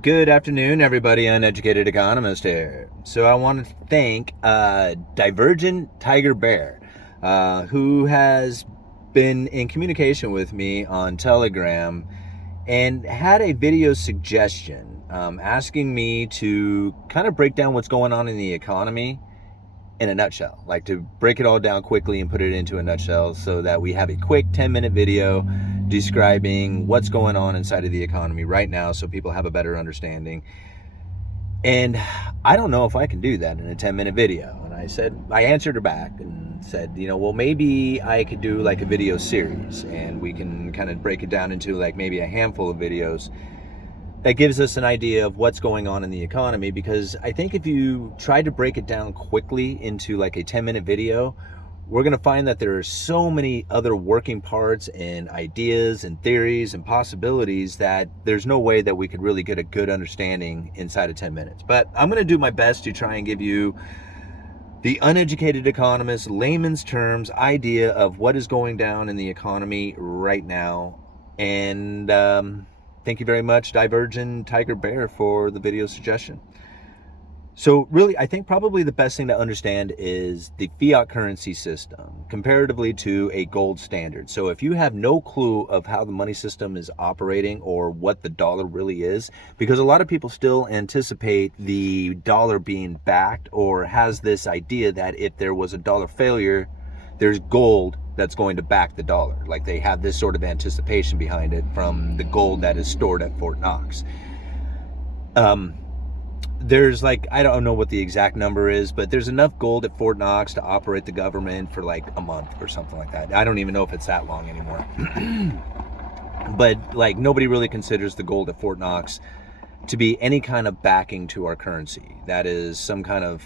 Good afternoon, everybody. Uneducated Economist here. So I want to thank Divergent Tiger Bear, who has been in communication with me on Telegram and had a video suggestion asking me to kind of break down what's going on in the economy in a nutshell, like to break it all down quickly and put it into a nutshell so that we have a quick 10-minute video describing what's going on inside of the economy right now so people have a better understanding. And I don't know if I can do that in a 10-minute video. And I answered her back and said, well, maybe I could do like a video series and we can kind of break it down into like maybe a handful of videos that gives us an idea of what's going on in the economy. Because I think if you try to break it down quickly into like a 10-minute video, we're going to find that there are so many other working parts and ideas and theories and possibilities that there's no way that we could really get a good understanding inside of 10 minutes. But I'm going to do my best to try and give you the uneducated economist, layman's terms idea of what is going down in the economy right now. And thank you very much, Divergent Tiger Bear, for the video suggestion. So really, I think probably the best thing to understand is the fiat currency system comparatively to a gold standard. So if you have no clue of how the money system is operating or what the dollar really is, because a lot of people still anticipate the dollar being backed or has this idea that if there was a dollar failure, there's gold that's going to back the dollar. Like they have this sort of anticipation behind it from the gold that is stored at Fort Knox. There's like, I don't know what the exact number is, but there's enough gold at Fort Knox to operate the government for like a month or something like that. I don't even know if it's that long anymore. But like nobody really considers the gold at Fort Knox to be any kind of backing to our currency. That is some kind of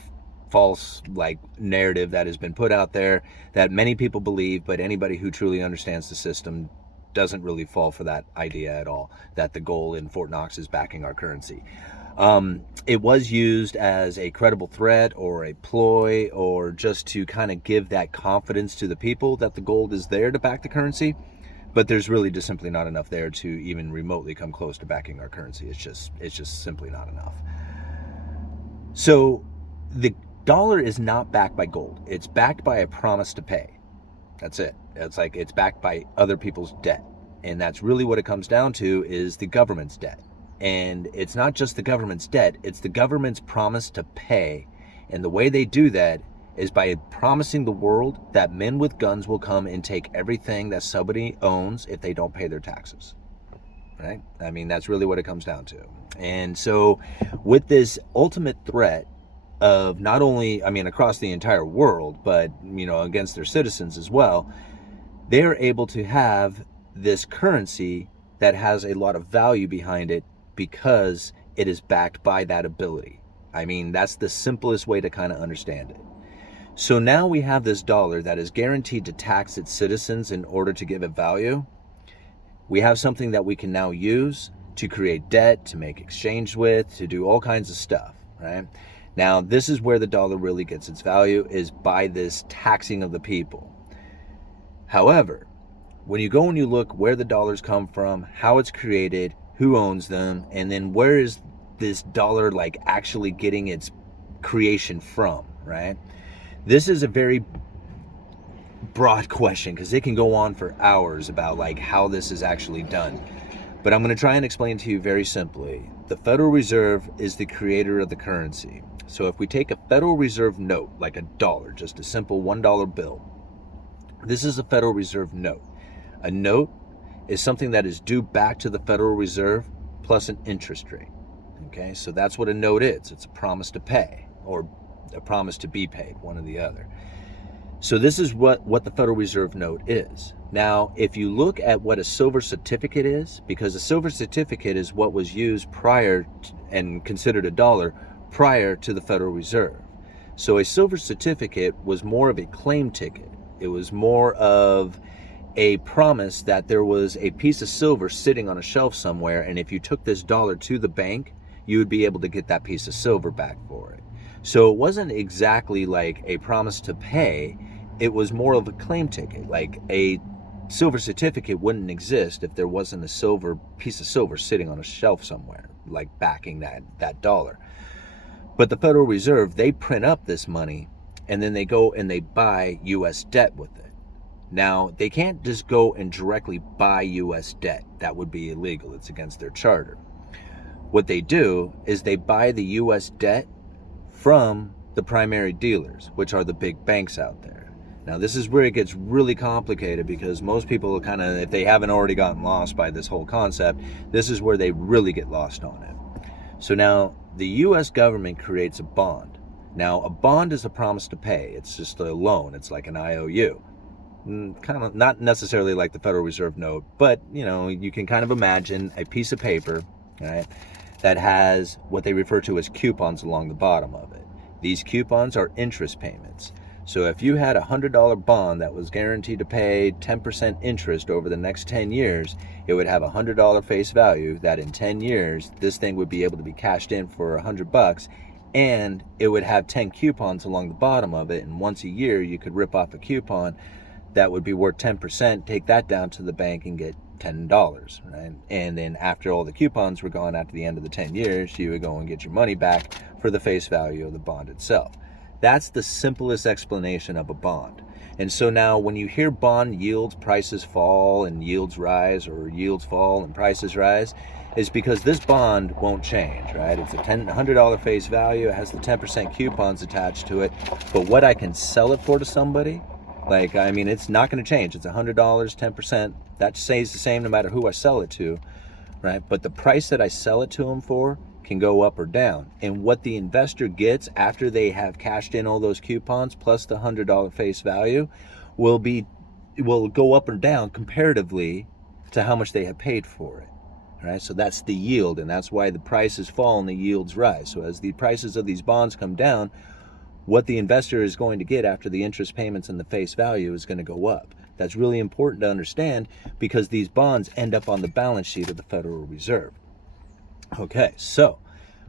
false like narrative that has been put out there that many people believe, but anybody who truly understands the system doesn't really fall for that idea at all, that the gold in Fort Knox is backing our currency. It was used as a credible threat or a ploy or just to kind of give that confidence to the people that the gold is there to back the currency. But there's really just simply not enough there to even remotely come close to backing our currency. It's just simply not enough. So the dollar is not backed by gold. It's backed by a promise to pay. That's it. It's like it's backed by other people's debt. And that's really what it comes down to, is the government's debt. And it's not just the government's debt, it's the government's promise to pay. And the way they do that is by promising the world that men with guns will come and take everything that somebody owns if they don't pay their taxes. Right? I mean, that's really what it comes down to. And so with this ultimate threat of not only, I mean, across the entire world, but, against their citizens as well, they're able to have this currency that has a lot of value behind it because it is backed by that ability. I mean, that's the simplest way to kind of understand it. So now we have this dollar that is guaranteed to tax its citizens in order to give it value. We have something that we can now use to create debt, to make exchange with, to do all kinds of stuff, right? Now, this is where the dollar really gets its value, is by this taxing of the people. However, when you go and you look where the dollars come from, how it's created, who owns them, and then where is this dollar like actually getting its creation from, right? This is a very broad question because it can go on for hours about like how this is actually done. But I'm going to try and explain to you very simply. The Federal Reserve is the creator of the currency. So if we take a Federal Reserve note, like a dollar, just a simple $1 bill, this is a Federal Reserve note. A note is something that is due back to the Federal Reserve plus an interest rate. Okay, so that's what a note is. It's a promise to pay or a promise to be paid, one or the other. So this is what the Federal Reserve note is. Now, if you look at what a silver certificate is, because a silver certificate is what was used prior to, and considered a dollar prior to the Federal Reserve. So a silver certificate was more of a claim ticket. It was more of a promise that there was a piece of silver sitting on a shelf somewhere, and if you took this dollar to the bank, you would be able to get that piece of silver back for it. So it wasn't exactly like a promise to pay, it was more of a claim ticket. Like a silver certificate wouldn't exist if there wasn't a silver piece of silver sitting on a shelf somewhere. like backing that dollar. But the Federal Reserve, they print up this money, and then they go and they buy U.S. debt with it. Now, they can't just go and directly buy U.S. debt. That would be illegal. It's against their charter. What they do is they buy the U.S. debt from the primary dealers, which are the big banks out there. Now, this is where it gets really complicated, because most people kind of, if they haven't already gotten lost by this whole concept, this is where they really get lost on it. So now, the U.S. government creates a bond. Now, a bond is a promise to pay. It's just a loan. It's like an IOU. Kind of not necessarily like the Federal Reserve note, but, you know, you can kind of imagine a piece of paper, right, that has what they refer to as coupons along the bottom of it. These coupons are interest payments. So if you had a $100 bond that was guaranteed to pay 10% interest over the next 10 years, it would have a $100 face value that in 10 years, this thing would be able to be cashed in for $100, and it would have 10 coupons along the bottom of it. And once a year, you could rip off a coupon that would be worth 10%, take that down to the bank and get $10, right? And then after all the coupons were gone after the end of the 10 years, you would go and get your money back for the face value of the bond itself. That's the simplest explanation of a bond. And so now when you hear bond yields, prices fall and yields rise, or yields fall and prices rise, is because this bond won't change, right? It's a $100 face value. It has the 10% coupons attached to it. But what I can sell it for to somebody, like, I mean, it's not going to change. It's $100, 10%. That stays the same no matter who I sell it to, right? But the price that I sell it to them for can go up or down. And what the investor gets after they have cashed in all those coupons plus the $100 face value will go up or down comparatively to how much they have paid for it, right? So that's the yield, and that's why the prices fall and the yields rise. So as the prices of these bonds come down, what the investor is going to get after the interest payments and the face value is going to go up. That's really important to understand, because these bonds end up on the balance sheet of the Federal Reserve. Okay, so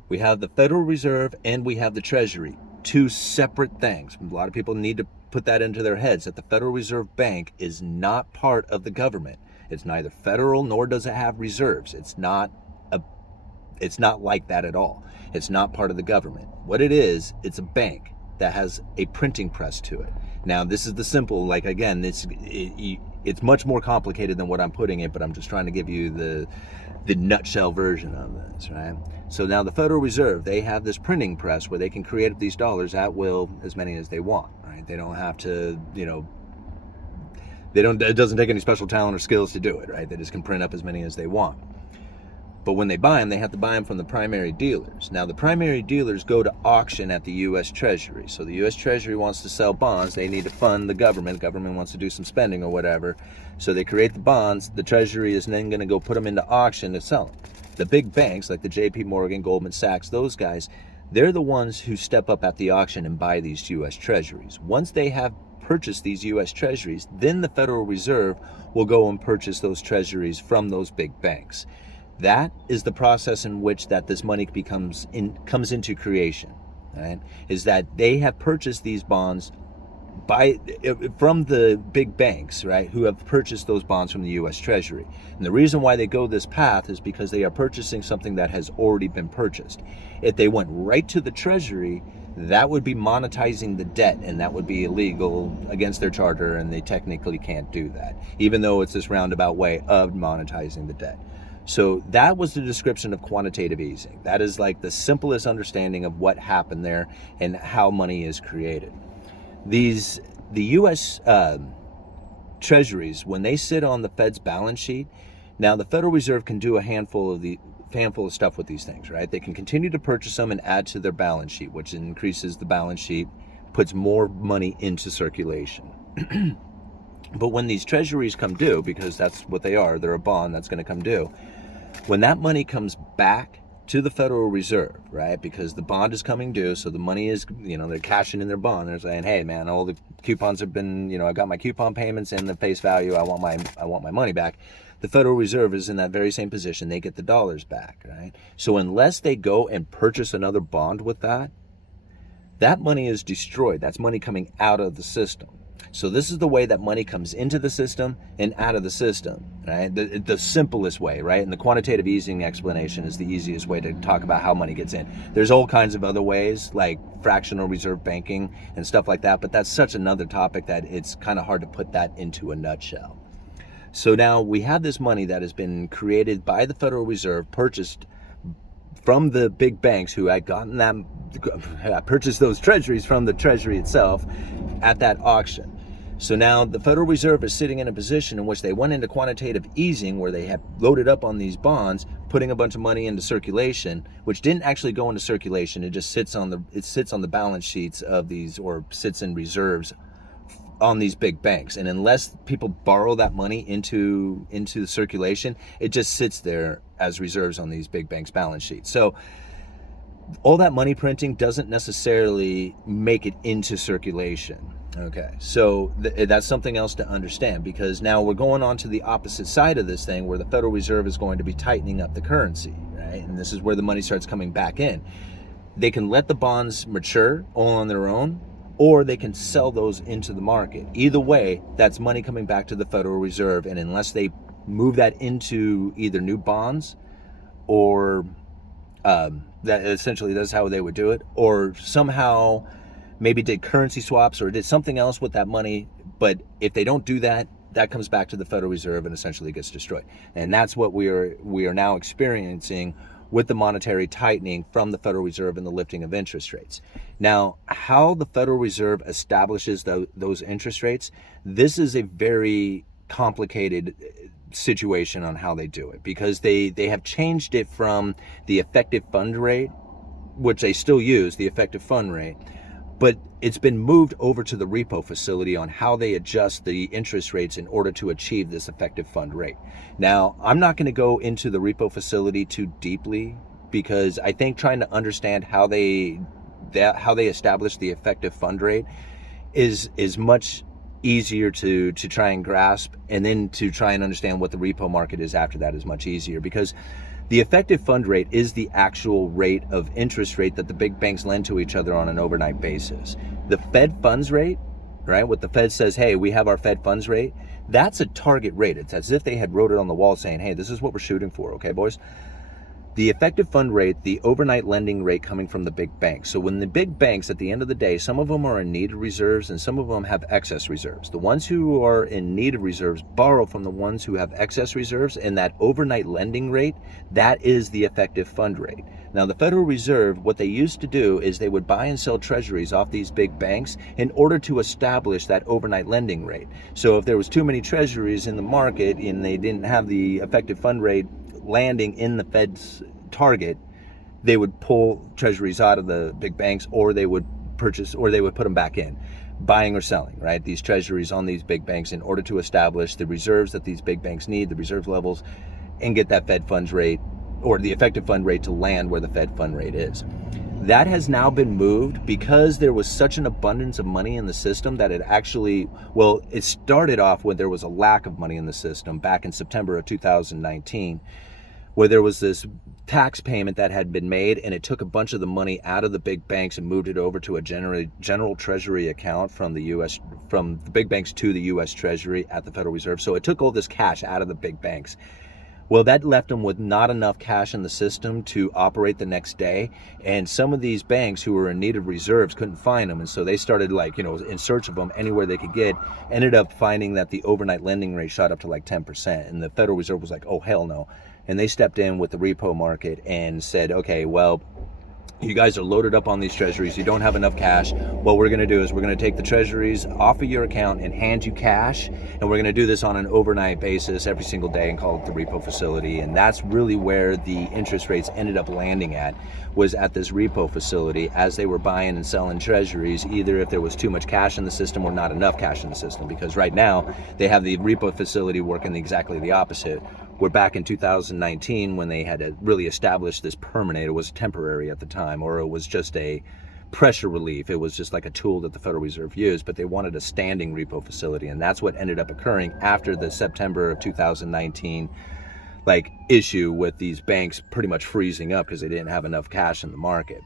we have the Federal Reserve and we have the Treasury, two separate things. A lot of people need to put that into their heads, that the Federal Reserve Bank is not part of the government. It's neither federal nor does it have reserves. It's not like that at all. It's not part of the government. What it is, it's a bank that has a printing press to it. Now, this is the simple, like, again, it's much more complicated than what I'm putting it, but I'm just trying to give you the nutshell version of this, right? So now the Federal Reserve, they have this printing press where they can create these dollars at will, as many as they want, right? They don't have to, it doesn't take any special talent or skills to do it, right? They just can print up as many as they want. But when they buy them, they have to buy them from the primary dealers. Now, the primary dealers go to auction at the U.S. Treasury. So the U.S. Treasury wants to sell bonds. They need to fund the government. The government wants to do some spending or whatever. So they create the bonds. The Treasury is then going to go put them into auction to sell them. The big banks, like the J.P. Morgan, Goldman Sachs, those guys, they're the ones who step up at the auction and buy these U.S. Treasuries. Once they have purchased these U.S. Treasuries, then the Federal Reserve will go and purchase those Treasuries from those big banks. That is the process in which that this money comes into creation, right? Is that they have purchased these bonds from the big banks, right, who have purchased those bonds from the U.S. Treasury. And the reason why they go this path is because they are purchasing something that has already been purchased. If they went right to the Treasury, that would be monetizing the debt, and that would be illegal against their charter, and they technically can't do that, even though it's this roundabout way of monetizing the debt. So that was the description of quantitative easing. That is like the simplest understanding of what happened there and how money is created. The U.S. Treasuries, when they sit on the Fed's balance sheet, now the Federal Reserve can do a handful of stuff with these things, right? They can continue to purchase them and add to their balance sheet, which increases the balance sheet, puts more money into circulation. But when these treasuries come due, because that's what they are, they're a bond that's going to come due, when that money comes back to the Federal Reserve, right, because the bond is coming due, so the money is, they're cashing in their bond. They're saying, hey, man, all the coupons have been, I got my coupon payments and the face value. I want my money back. The Federal Reserve is in that very same position. They get the dollars back, right? So unless they go and purchase another bond with that money is destroyed. That's money coming out of the system. So this is the way that money comes into the system and out of the system, right? The simplest way, right? And the quantitative easing explanation is the easiest way to talk about how money gets in. There's all kinds of other ways, like fractional reserve banking and stuff like that, but that's such another topic that it's kind of hard to put that into a nutshell. So now we have this money that has been created by the Federal Reserve, purchased from the big banks who had purchased those treasuries from the Treasury itself at that auction. So now the Federal Reserve is sitting in a position in which they went into quantitative easing, where they have loaded up on these bonds, putting a bunch of money into circulation, which didn't actually go into circulation. It just sits on the balance sheets of these, or sits in reserves on these big banks. And unless people borrow that money into the circulation, it just sits there as reserves on these big banks' balance sheets. So all that money printing doesn't necessarily make it into circulation. Okay, so that's something else to understand, because now we're going on to the opposite side of this thing, where the Federal Reserve is going to be tightening up the currency, right? And this is where the money starts coming back in. They can let the bonds mature all on their own, or they can sell those into the market. Either way, that's money coming back to the Federal Reserve, and unless they move that into either new bonds, or that essentially that's how they would do it, or somehow maybe did currency swaps or did something else with that money. But if they don't do that, that comes back to the Federal Reserve and essentially gets destroyed. And that's what we are now experiencing with the monetary tightening from the Federal Reserve and the lifting of interest rates. Now, how the Federal Reserve establishes those interest rates, this is a very complicated situation on how they do it, because they have changed it from the effective fund rate, which they still use, the effective fund rate, but it's been moved over to the repo facility on how they adjust the interest rates in order to achieve this effective fund rate. Now, I'm not going to go into the repo facility too deeply, because I think trying to understand how they establish the effective fund rate is much easier to try and grasp, and then to try and understand what the repo market is after that is much easier, because the effective fund rate is the actual rate of interest rate that the big banks lend to each other on an overnight basis. The Fed funds rate, right, what the Fed says, hey, we have our Fed funds rate, that's a target rate. It's as if they had wrote it on the wall saying, hey, this is what we're shooting for, okay, boys? The effective fund rate, the overnight lending rate coming from the big banks. So when the big banks, at the end of the day, some of them are in need of reserves and some of them have excess reserves. The ones who are in need of reserves borrow from the ones who have excess reserves, and that overnight lending rate, that is the effective fund rate. Now, the Federal Reserve, what they used to do is they would buy and sell treasuries off these big banks in order to establish that overnight lending rate. So if there was too many treasuries in the market and they didn't have the effective fund rate landing in the Fed's target, they would pull treasuries out of the big banks, or they would purchase, or they would put them back in, buying or selling, right? These treasuries on these big banks in order to establish the reserves that these big banks need, the reserve levels, and get that Fed funds rate, or the effective fund rate, to land where the Fed fund rate is. That has now been moved because there was such an abundance of money in the system that it actually, well, it started off when there was a lack of money in the system back in September of 2019, where there was this tax payment that had been made, and it took a bunch of the money out of the big banks and moved it over to a general treasury account from the big banks to the U.S. Treasury at the Federal Reserve. So it took all this cash out of the big banks. Well, that left them with not enough cash in the system to operate the next day. And some of these banks who were in need of reserves couldn't find them. And so they started in search of them anywhere they could get, ended up finding that the overnight lending rate shot up to 10%. And the Federal Reserve was like, oh, hell no. And they stepped in with the repo market and said, okay, well, you guys are loaded up on these treasuries. You don't have enough cash. What we're going to do is we're going to take the treasuries off of your account and hand you cash. And we're going to do this on an overnight basis every single day and call it the repo facility. And that's really where the interest rates ended up landing at, was at this repo facility as they were buying and selling treasuries, either if there was too much cash in the system or not enough cash in the system. Because right now they have the repo facility working exactly the opposite. We're back in 2019 when they had to really establish this permanent. It was temporary at the time, or it was just a pressure relief. It was just like a tool that the Federal Reserve used, but they wanted a standing repo facility. And that's what ended up occurring after the September of 2019 issue with these banks pretty much freezing up because they didn't have enough cash in the market.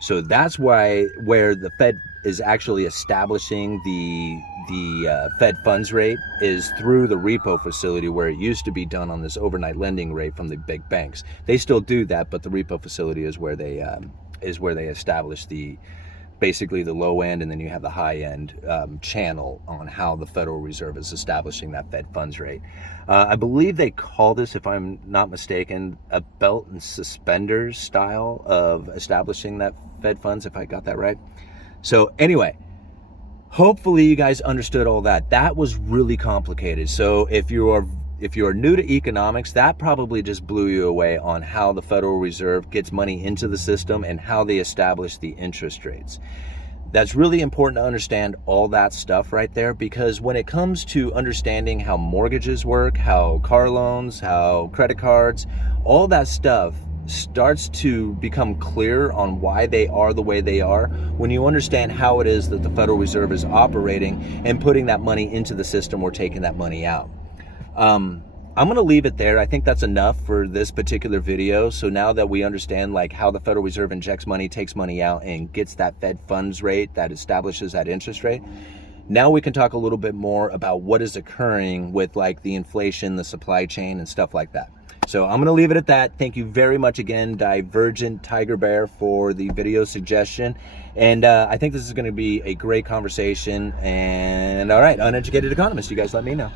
So that's where the Fed is actually establishing the Fed funds rate is through the repo facility, where it used to be done on this overnight lending rate from the big banks. They still do that, but the repo facility is where they establish basically the low end, and then you have the high end channel on how the Federal Reserve is establishing that Fed funds rate. I believe they call this, if I'm not mistaken, a belt and suspenders style of establishing that Fed funds, if I got that right. So anyway, hopefully you guys understood all that. That was really complicated. So if you are new to economics, that probably just blew you away on how the Federal Reserve gets money into the system and how they establish the interest rates. That's really important to understand all that stuff right there, because when it comes to understanding how mortgages work, how car loans, how credit cards, all that stuff starts to become clear on why they are the way they are when you understand how it is that the Federal Reserve is operating and putting that money into the system or taking that money out. I'm going to leave it there. I think that's enough for this particular video. So now that we understand like how the Federal Reserve injects money, takes money out, and gets that Fed funds rate that establishes that interest rate, now we can talk a little bit more about what is occurring with like the inflation, the supply chain, and stuff like that. So I'm going to leave it at that. Thank you very much again, Divergent Tiger Bear, for the video suggestion. And I think this is going to be a great conversation. And all right, Uneducated Economist, you guys let me know.